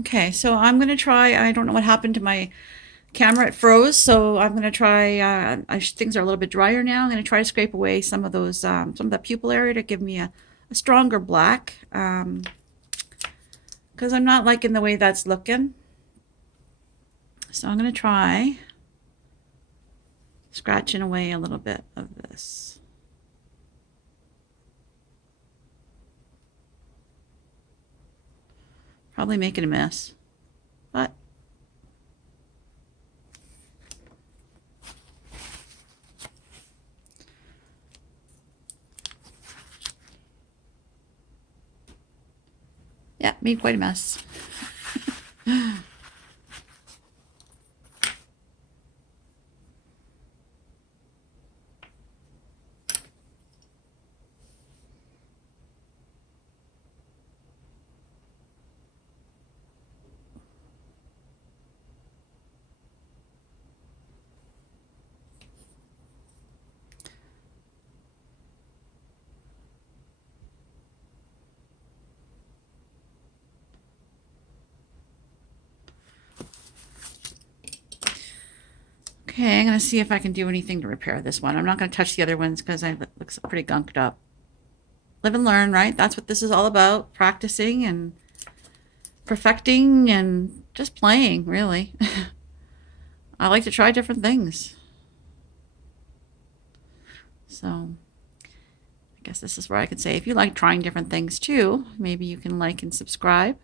Okay, so I'm gonna try. I don't know what happened to my camera. It froze, so I'm gonna try. Things are a little bit drier now. I'm gonna try to scrape away some of those, some of the pupil area to give me a stronger black. Because I'm not liking the way that's looking. So I'm gonna try scratching away a little bit of this. Probably making a mess, but yeah, made quite a mess. Okay, I'm going to see if I can do anything to repair this one. I'm not going to touch the other ones because it looks pretty gunked up. Live and learn, right? That's what this is all about. Practicing and perfecting and just playing, really. I like to try different things. So I guess this is where I could say if you like trying different things too, maybe you can like and subscribe.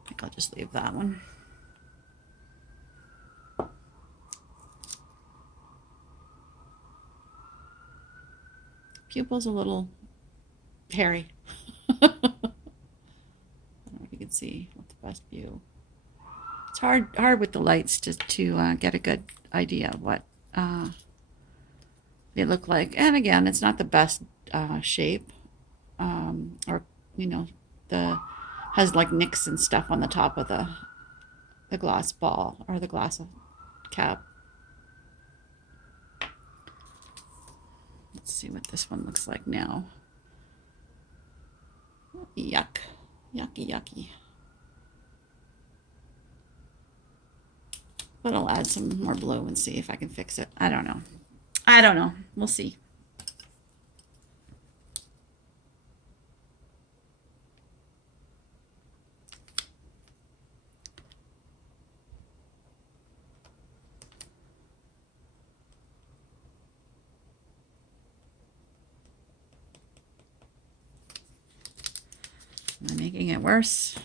I think I'll just leave that one. Pupil's a little hairy. I don't know if you can see what the best view. It's hard with the lights to get a good idea of what they look like. And again, it's not the best shape, or the has like nicks and stuff on the top of the glass ball or the glass cap. Let's see what this one looks like now. Yuck. Yucky, yucky. But I'll add some more blue and see if I can fix it. I don't know. I don't know. We'll see. Am I making it worse?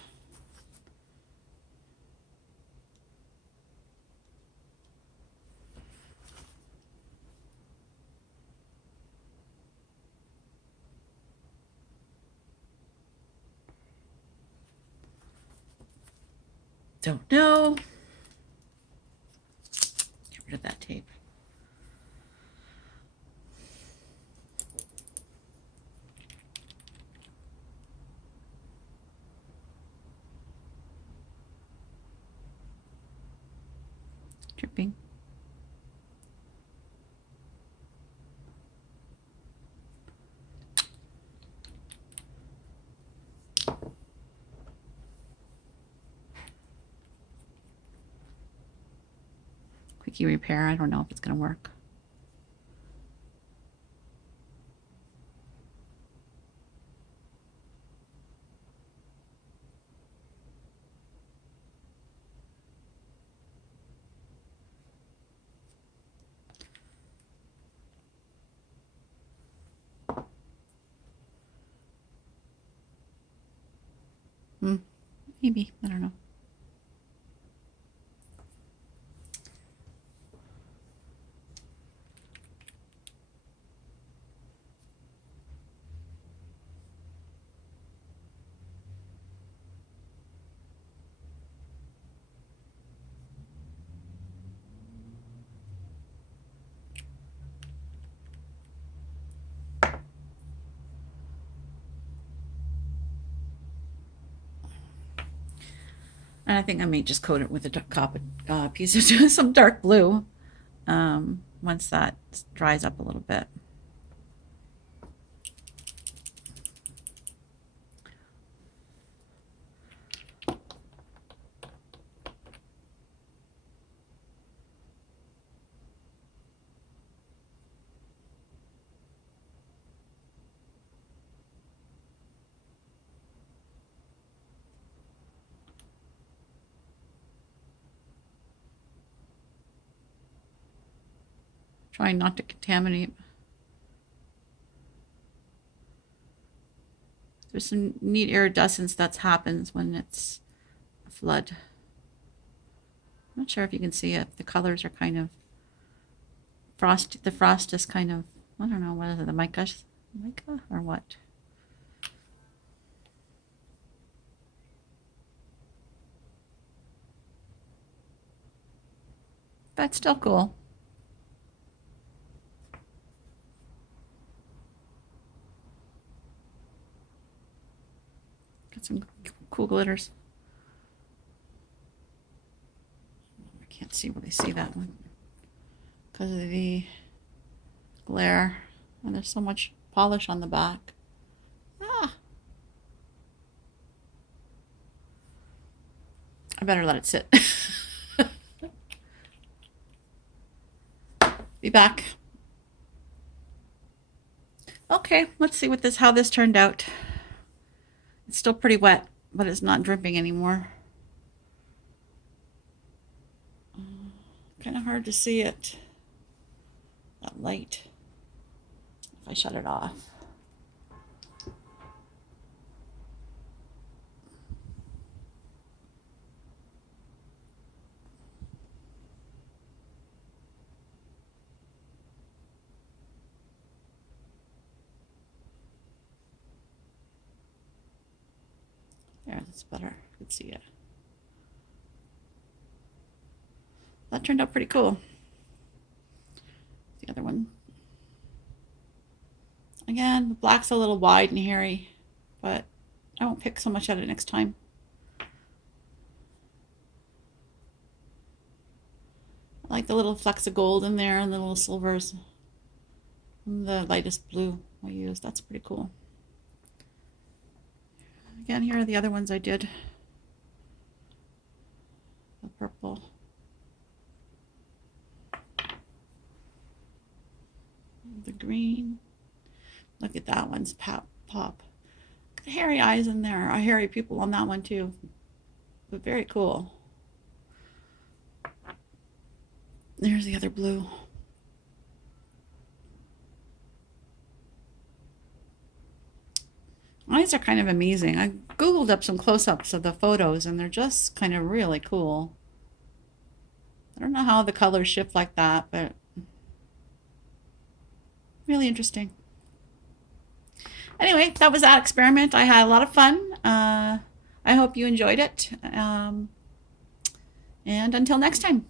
Don't know. Get rid of that tape. Dripping. Quickie repair. I don't know if it's going to work. Maybe. I don't know. And I think I may just coat it with a piece of some dark blue once that dries up a little bit. Trying not to contaminate. There's some neat iridescence that happens when it's a flood. I'm not sure if you can see it. The colors are kind of frosty. The frost is kind of, I don't know, what is it, the mica or what? But still cool. Some cool glitters. I can't see really see that one because of the glare, and there's so much polish on the back. Ah, I better let it sit. Be back. Okay, let's see how this turned out. It's still pretty wet, but it's not dripping anymore. Kind of hard to see it, that light, if I shut it off. There, that's better. You can see it. That turned out pretty cool. The other one. Again, the black's a little wide and hairy, but I won't pick so much at it next time. I like the little flecks of gold in there and the little silvers. And the lightest blue I used. That's pretty cool. Again, here are the other ones I did. The purple. The green. Look at that one's pop. Got hairy eyes in there. Hairy people on that one too. But very cool. There's the other blue. Eyes are kind of amazing. I googled up some close-ups of the photos and they're just kind of really cool. I don't know how the colors shift like that, but really interesting. Anyway, that was that experiment. I had a lot of fun. I hope you enjoyed it. And until next time.